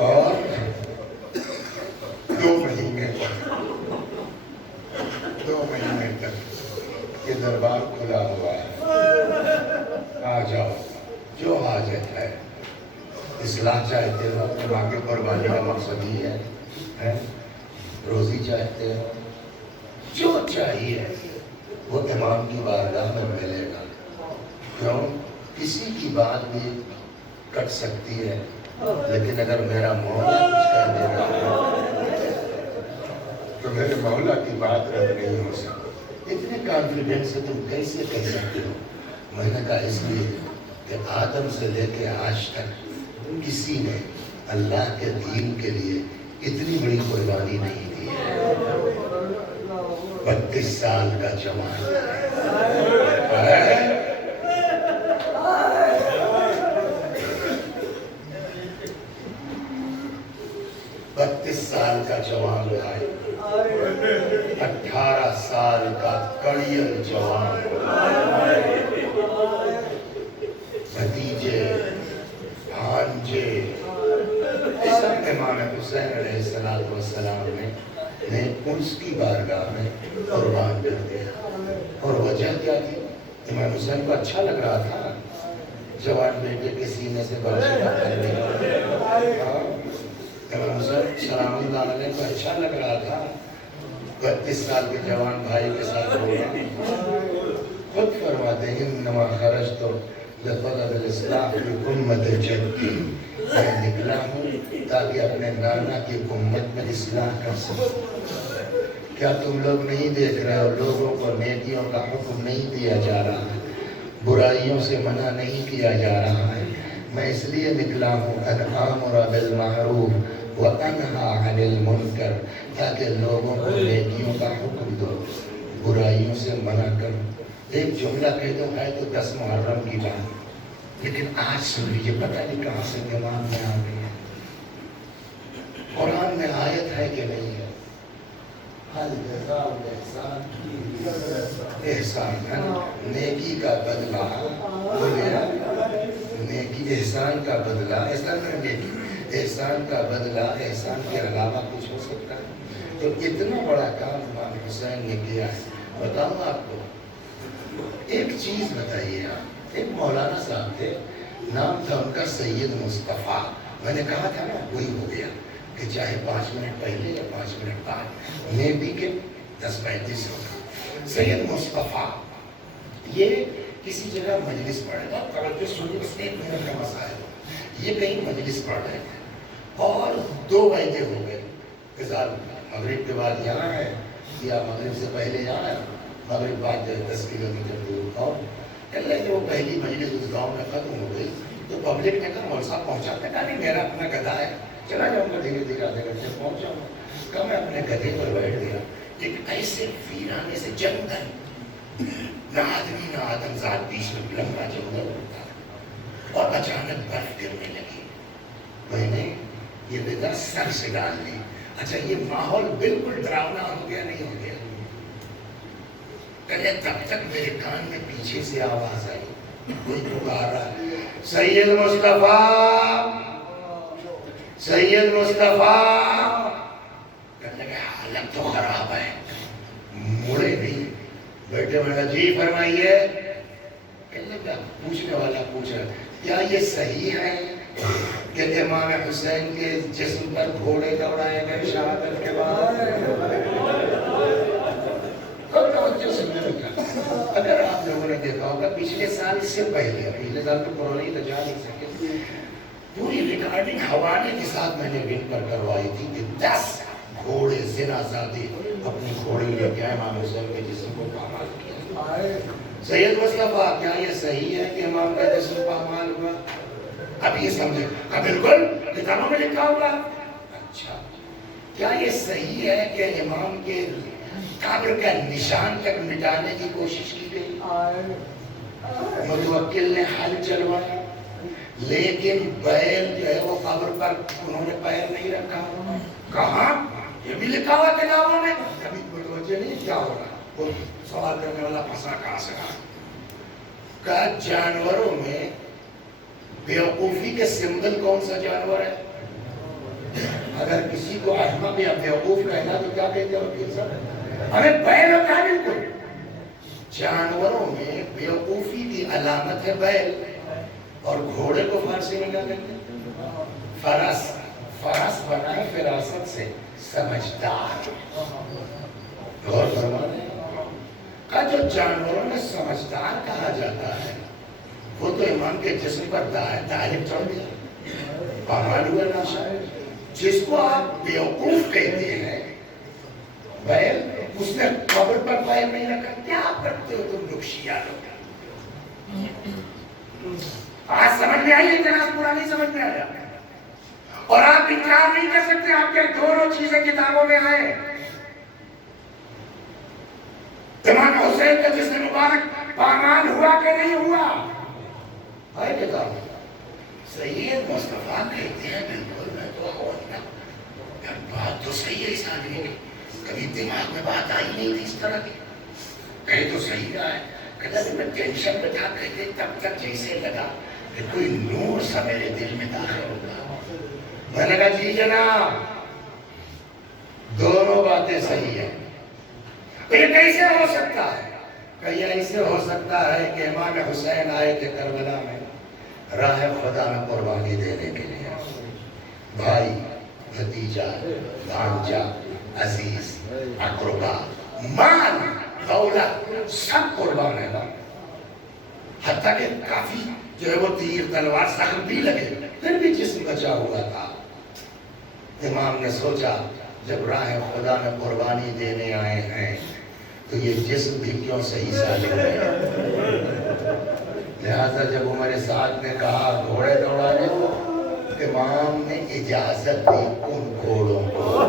اور 2 مہینے تک یہ دربار کھلا ہوا ہے، آ جاؤ، جو حاجت ہے، اصلاح چاہتے ہو، ماں کی قربانی کا مقصد ہی ہے، روزی چاہتے ہو، جو چاہیے وہ امام کی بارگاہ میں ملے گا۔ کیوں؟ کسی کی بات بھی کٹ سکتی ہے، لیکن اگر میرا مولا کچھ کہہ دے گا تو میرے مولا کی بات رد نہیں ہو سکتی۔ اتنے کانفیڈنس سے تم کیسے کہہ سکتے ہو؟ میں نے کہا اس لیے کہ آدم سے لے کے آج تک کسی نے اللہ کے دین کے لیے اتنی بڑی قربانی نہیں دی ہے۔ 32 سال کا جوان ہے، 32 سال کا جوان بھائی، 18 سال کا کڑیل جوان، بھتیجے بھانجے سب امام حسین علیہ السلام نے اس کی بارگاہ میں قربان کر دیا۔ اور وجہ کیا تھی؟ امام حسین کو اچھا لگ رہا تھا جوان بیٹے کے سینے سے برشدہ کرنے، امام حسین سلام اللہ علیہ کو اچھا لگ رہا تھا 32 سال کے جوان بھائی کے ساتھ ہونا۔ خود فرماتے ہیں انما خرجت لطلب الاصلاح فی امت جدی، میں نکلا ہوں تاکہ اپنے نانا کی امت میں اصلاح کر سکوں۔ کیا تم لوگ نہیں دیکھ رہے ہو لوگوں کو نیکیوں کا حکم نہیں دیا جا رہا ہے، برائیوں سے منع نہیں کیا جا رہا ہے؟ میں اس لیے نکلا ہوں ان آمر بالمعروف وانہا عن المنکر، تاکہ لوگوں کو نیکیوں کا حکم دو، برائیوں سے منع کرو۔ ایک جملہ کہہ دو ہے تو 10 محرم کی بات، لیکن آج سن لیجیے، پتہ نہیں کہاں سے دماغ میں آ گئی ہے۔ قرآن میں آیت ہے کہ نہیں ہے؟ حل جزاء الاحسان احسان ہے، نیکی کا بدلہ، نیکی احسان کا بدلہ، احسان ہے نیکی، احسان کا بدلہ احسان کے علاوہ کچھ ہو سکتا ہے؟ تو اتنا بڑا کام امام حسین نے کیا ہے۔ بتاؤں آپ کو ایک چیز بتائیے، آپ ایک مولانا صاحب تھے، نام تھا ان کا سید مصطفیٰ۔ میں نے کہا تھا نا وہی ہو گیا کہ چاہے 5 منٹ پہلے یا 5 منٹ بعد میں بھی کہ 10:35 ہوگا۔ سید مصطفیٰ یہ کسی جگہ مجلس پڑھ رہے تھے، توجہ سنیے، بس 1 منٹ کا مسائل ہے۔ یہ کہیں مجلس پڑھ رہے تھے اور 2 بجے ہو گئے، مغرب کے بعد یہاں ہے یا مغرب سے پہلے یہاں ہے، مغرب بعد 10 کلومیٹر دور، اور کہتے ہیں کہ وہ پہلی مجلس اس گاؤں میں ختم ہو گئی تو پبلک نے کہا مول صاحب پہنچا، میں کہا نہیں میرا اپنا گدھا ہے، چلا جاؤں گا دھیرے دھیرے آدھے گھنٹے پہنچ جاؤں گا۔ کہا میں اپنے گدھے پر بیٹھ گیا، ایک ایسے ویرانے سے جنگل، نہ آدمی نہ آدم ذات، بیچ میں لمبا جنگل ہوتا ہے اور اچانک برف گرنے لگی۔ میں نے یہ بدعت سر سے ڈال لی. اچھا یہ ماحول بالکل ڈراؤنا ہو گیا نہیں ہو گیا؟ کہتے تب تک میرے کان میں پیچھے سے آواز آئی, کوئی پکار رہا ہے, سید مصطفیٰ, سید مصطفیٰ. کہنے لگے حالت تو خراب ہے, مڑے نہیں, بیٹھے بیٹھا جی فرمائیے. کہنے لگا پوچھنے والا پوچھ رہا کیا یہ صحیح ہے کہ امام حسین کے جسم پر گھوڑے دوڑائے گئے شہادت کے بعد؟ اگر آپ لوگوں نے دیکھا ہوگا پچھلے سال اس سے پہلے سال تو کورونا تو جا نہیں سکے, پوری ریکارڈنگ حوالے کے ساتھ میں نے ون پر کروائی تھی کہ 10 گھوڑے زنا زادے اپنی گھوڑے لے کے امام حسین کے جسم کو پامال کیا. سید مصطفیٰ کیا یہ صحیح ہے کہ امام کا جسم پامال ہوا؟ اب یہ سمجھے بالکل کتابوں میں لکھا ہوگا. اچھا کیا یہ صحیح ہے کہ امام کے قبر کا نشان تک مٹانے کی کوشش کی گئی؟ متوکل نے حل چلوایا, لیکن بیل جو ہے وہ قبر پر انہوں نے پیر نہیں رکھا. کہاں؟ یہ بھی لکھا ہوا کتابوں میں. کبھی متوجہ نہیں کیا ہو رہا, وہ سوال کرنے والا پھنسا کہاں سے رہا. کہ جانوروں میں بیوقوفی کے سمبل کون سا جانور ہے؟ اگر کسی کو احمق یا بیوقوف کہنا تو کیا کہتے ہو وکیل صاحب؟ ہمیں بیل ہوتا ہے. بالکل جانوروں میں بیوقوفی کی علامت ہے بیل, اور گھوڑے کو فارسی میں کیا کہتے ہیں؟ فرس. فرس بنا ہے فراست سے, سمجھدار. غور فرمائیں کہ جو جانوروں میں سمجھدار کہا جاتا ہے وہ تو امام کے جسم پر دائرک چڑھ گیا, پامال ہوا ناشا. جس کو آپ بیوقوف کہتے ہیں بیل, اس نے قبر پر پیر نہیں رکھا. کیا کرتے ہو تم لوگ شیعہ لوگ؟ آج سمجھ میں آئی اتنا پورا نہیں سمجھ میں آیا, اور آپ انکار نہیں کر سکتے آپ کے دونوں چیزیں کتابوں میں آئے. امام حسین کا جسم مبارک پامال ہوا کہ نہیں ہوا؟ آئے کتاب. سید مصطفیٰ کہتے ہیں بالکل میں تو ہوتا, بات تو صحیح ہے اس آدمی کی, کبھی دماغ میں بات آئی نہیں تھی اس طرح کی. کہیں تو صحیح رہا ہے. کہتا میں ٹینشن میں تھا, کہتے تب تک جیسے لگا کہ کوئی نور سا میرے دل میں داخل ہوگا. میں نے کہا جی جناب دونوں باتیں صحیح ہیں. یہ کیسے ہو سکتا ہے؟ کہ ایسے ہو سکتا ہے کہ امام حسین آئے تھے کربلا میں راہ خدا میں قربانی دینے کے لیے. بھائی, بھتیجا, بھانجا, عزیز, اقربا, مال, دولت سب قربان ہے نا. حتیٰ کہ کافی جو ہے وہ تیر تلوار زخم بھی لگے, پھر بھی جسم بچا ہوا تھا. امام نے سوچا جب راہ خدا میں قربانی دینے آئے ہیں تو یہ جسم بھی کیوں صحیح سالم ہے. لہذا جب عمر سعد نے کہا گھوڑے دوڑانے کو, امام نے اجازت دی ان گھوڑوں کو.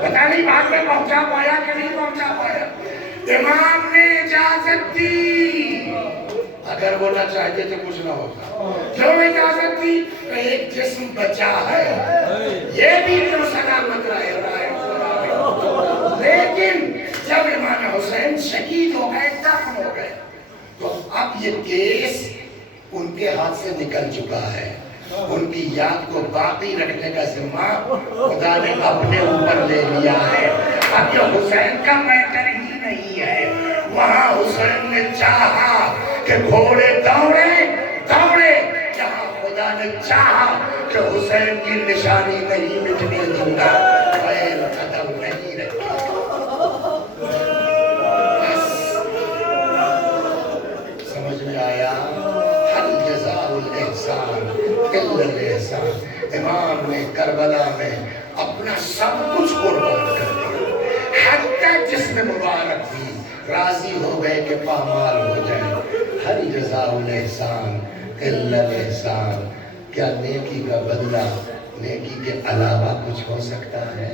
پتہ نہیں بات میں پہنچا پایا کہ نہیں پہنچا پایا. امام نے اجازت دی. اگر وہ نہ چاہتے تو کچھ نہ ہوتا. کیوں اجازت دی؟ کہ ایک جسم بچا ہے, یہ بھی تو سلامت رہے. لیکن جب امام حسین شہید ہو گئے, دفن ہو گئے, تو اب یہ کیس ان کے ہاتھ سے نکل چکا ہے. ان کی یاد کو باقی رکھنے کا ذمہ خدا نے اپنے اوپر لے لیا ہے. اب یہ حسین کا میٹر ہی نہیں ہے. وہاں حسین نے چاہا کہ گھوڑے دوڑے دوڑے, جہاں خدا نے چاہا کہ حسین کی نشانی نہیں مٹنے دوں گا, غیر قدم نہیں رکھا. سمجھ میں آیا؟ حل جزاء الاحسان الا الاحسان. امام نے کربلا میں اپنا سب کچھ قربان کر دیا, حتیٰ جسم مبارک بھی راضی ہو گئے کہ پامال ہو جائے. حل جزاء الاحسان الا الاحسان. کیا نیکی کا بدلہ نیکی کے علاوہ کچھ ہو سکتا ہے؟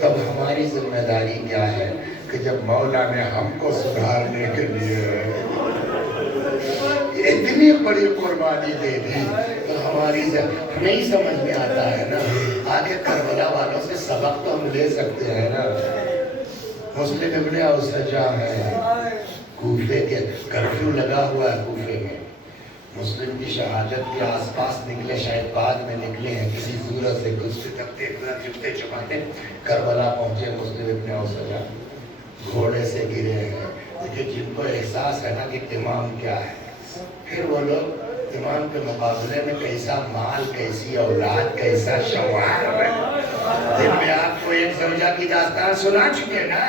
تب ہماری ذمہ داری کیا ہے کہ جب مولا نے ہم کو سدھارنے کے لیے اتنی بڑی قربانی دے دی تو ہمیں ہی سمجھ میں آتا ہے نا، آگے کربلا والوں سے سبق تو ہم لے سکتے ہیں نا۔ مسلم ابن اوسجا ہے، کوفے کے کرفیو لگا ہوا ہے کوفے میں، مسلم کی شہادت کے آس پاس نکلے، شاید بعد میں نکلے ہیں کسی صورت سے، گزتے تکتے جھکتے چپاتے کربلا پہنچے مسلم ابن اوسجا، گھوڑے سے گرے ہیں، لیکن جن کو احساس ہے نا کہ امام کیا ہے، پھر وہ لوگ امام کے مقابلے میں کیسا مال، کیسی اولاد، کیسا شوہر ہے، جن میں آپ کو ایک زوجہ کی داستان سنا چکے نا،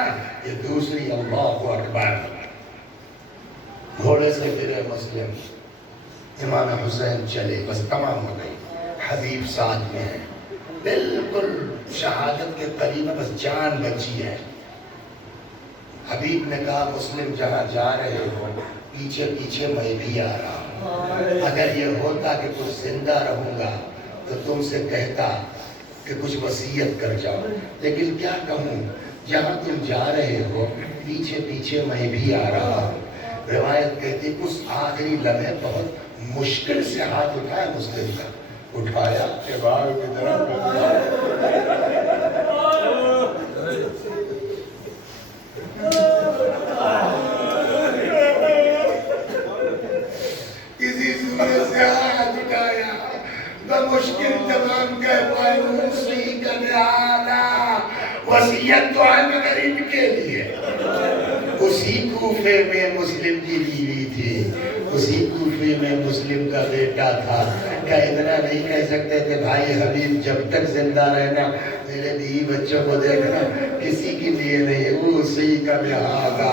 یہ دوسری اللہ اکبر، گھوڑے سے گرے مسلم، امام حسین چلے، بس تمام ہو گئی، حبیب ساتھ میں ہے، بالکل شہادت کے قریب، بس جان بچی ہے۔ حبیب نے کہا مسلم جہاں جا رہے ہو پیچھے پیچھے میں بھی آ رہا ہوں، اگر یہ ہوتا کہ کچھ زندہ رہوں گا تو تم سے کہتا کہ کچھ وصیت کر جاؤ، لیکن کیا کہوں، جہاں تم جا رہے ہو پیچھے پیچھے میں بھی آ رہا ہوں۔ روایت کہتی اس آخری لمحے بہت مشکل سے ہاتھ اٹھایا مسلم کا، اٹھایا احباب کی طرف، کسی صورت سے ہاتھ اٹھایا، بمشکل تمام کہہ پائے موسی کا نعالا، وصیت تو ہے مگر ان کے لیے۔ اسی کوفے میں مسلم کی بیوی تھی، اسی کوفے میں مسلم کا بیٹا تھا، کیا اتنا نہیں کہہ سکتے کہ بھائی حبیب جب تک زندہ رہنا، میرے بیوی بچوں کو دیکھنا، کسی کے لیے نہیں، وہ اسی کا لہٰذا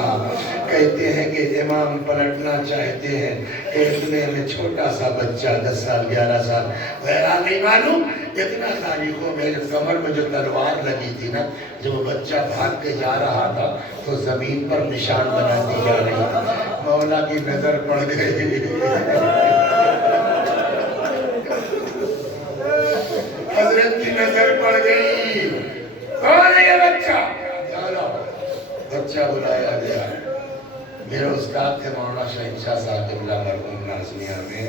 کہتے ہیں کہ امام پلٹنا چاہتے ہیں کہ اتنے میں چھوٹا سا بچہ 10 سال 11 سال بہرحال نہیں معلوم، اتنا تاریخوں میں کمر میں جو تلوار لگی تھی نا، جب وہ بچہ بھاگ کے جا رہا تھا تو زمین پر نشان بناتی جا رہی تھی، مولا کی نظر پڑ گئی، حضرت کی نظر پڑ گئی، کون ہے یہ بچہ؟ چلو بچہ بلایا گیا، میرے استاد تھے مولانا شہنشاہ صاحب قبلہ مرحوم نازمیہ میں،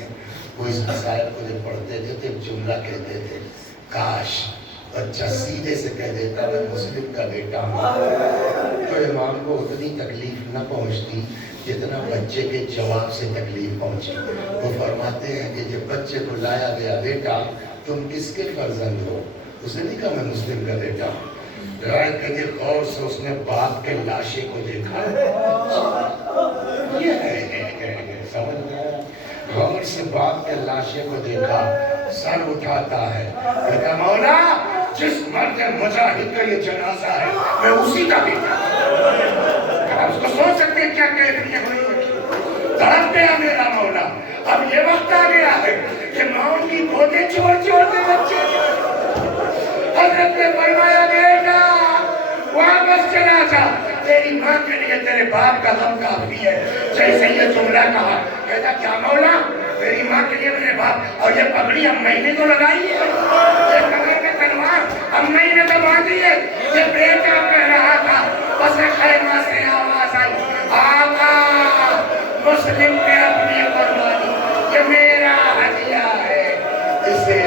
وہ اس مسائل کو جب پڑھتے تھے تو ایک جملہ کہتے تھے، کاش بچہ سیدھے سے کہہ دیتا میں مسلم کا بیٹا ہوں، تو امام کو اتنی تکلیف نہ پہنچتی جتنا بچے کے جواب سے تکلیف پہنچی۔ وہ فرماتے ہیں کہ جب بچے کو لایا گیا، بیٹا تم کس کے فرزند ہو؟ اس نے نہیں کہا میں مسلم کا بیٹا ہوں، روایت کہتے غور سے اس نے باپ کے لاشے کو دیکھا، یہ ہے سمجھ میں، غور سے باپ کے لاشے کو دیکھا، سر اٹھاتا ہے، کہتا مولا جس مرد مجاہد کا یہ جنازہ ہے میں اسی کا بیٹا ہوں۔ آپ اس کو سوچ سکتے ہیں کیا کیفیت ہوئی ہے، تڑپ گیا میرا مولا، اب یہ وقت آ گیا ہے کہ ماؤں کی گودیں چھوڑ چھوڑ کے بچے، حضرت نے فرمایا بیٹا واپس چلا جا، تیری ماں کے لیے تیرے باپ کا غم کافی ہے۔ جیسے یہ جملہ کہا، کہتا کیا مولا میری ماں کے لیے میرے باپ، اور یہ پگڑی امّی نے تو لگائی ہے، یہ کمر میں تلوار امّی نے تو باندھی ہے، یہ بیٹا کہہ رہا تھا، بس خیمہ سے آواز آئی، آقا مسلم نے اپنی قربانی، یہ میرا ہدیہ ہے، اسے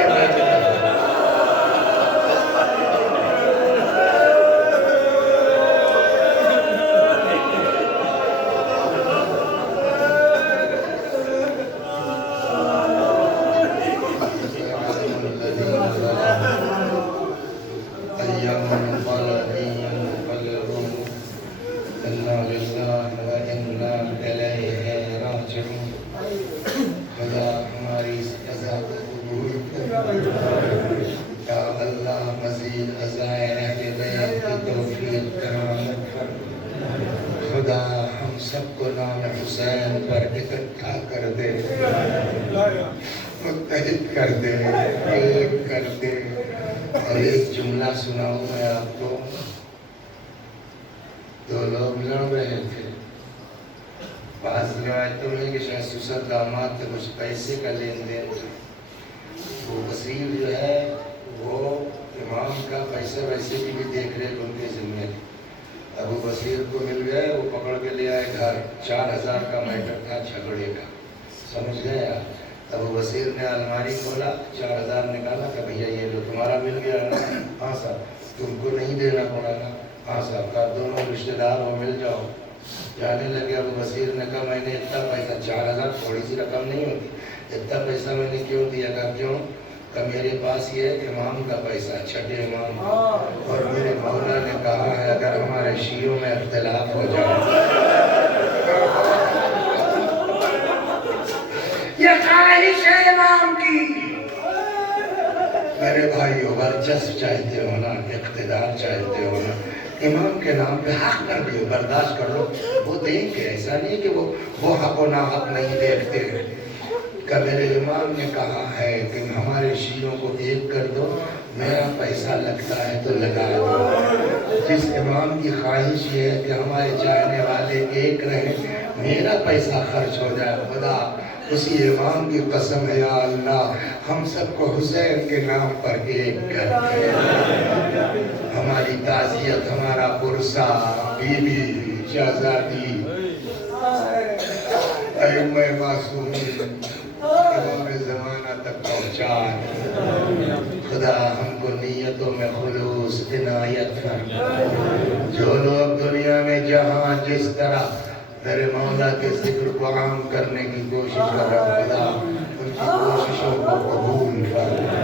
خدا ہم سب کو نام حسین پر اکٹھا کر دے، متحد کر دے، ایک کر دے۔ اور ایک جملہ سناؤں میں آپ کو، دو لوگ لڑ رہے تھے، بعض روایتوں میں کہ شاید سسر داماد تھے، کچھ پیسے کا لین دین تھا، وہ وسیل جو ہے وہ امام کا پیسے ویسے کی بھی دیکھ ریکھ ان کے ذمہ تھی۔ ابو بصیر کو مل گئے، وہ پکڑ کے لے آئے گھر، 4000 کا میٹر تھا جھگڑے کا، سمجھ گئے آپ؟ ابو بصیر نے الماری کھولا، 4000 نکالا کہ بھیا یہ لو، تمہارا مل گیا نا؟ ہاں صاحب۔ تم کو نہیں دینا پڑا نا؟ ہاں صاحب۔ کہا دونوں رشتے دار ہو، مل جاؤ۔ جانے لگے، ابو بصیر نے کہا میں نے اتنا پیسہ، 4000 تھوڑی سی رقم نہیں ہوتی، اتنا پیسہ میں نے کیوں دیا؟ کہا کیوں؟ کہ میرے پاس یہ امام کا پیسہ، چھٹے امام، اور میرے مولا نے کہا ہے اگر ہمارے شیعوں میں اختلاف ہو جائے، یہ خواہش ہے امام کی۔ میرے بھائیو، ورچسپ چاہتے ہو نا، اقتدار چاہتے ہو نا، امام کے نام پہ حق کر دیو، برداشت کر لو، وہ دیں گے۔ ایسا نہیں کہ وہ حق و ناحق نہیں دیکھتے۔ کہ میرے امام نے کہا ہے کہ ہمارے شیعوں کو ایک کر دو، میرا پیسہ لگتا ہے تو لگا دو۔ جس امام کی خواہش یہ ہے کہ ہمارے چاہنے والے ایک رہیں، میرا پیسہ خرچ ہو جائے، خدا اسی امام کی قسم ہے، یا اللہ ہم سب کو حسین کے نام پر ایک کر دے۔ ہماری تعزیت، ہمارا پرسہ، بی بی، شہزادی، ائمہ معصومین، امام زمانہ تک پہنچا۔ خدا ہم کو نیتوں میں خلوص عنایت فرما۔ جو لوگ دنیا میں جہاں جس طرح میرے مولا کے ذکر کو عام کرنے کی کوشش کر رہا، خدا ان کی کوششوں کو قبول فرما۔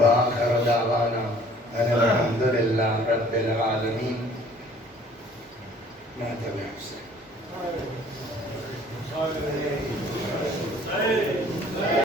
وآخر دعوانا ان الحمدللہ رب العالمین۔ ماتم حسین۔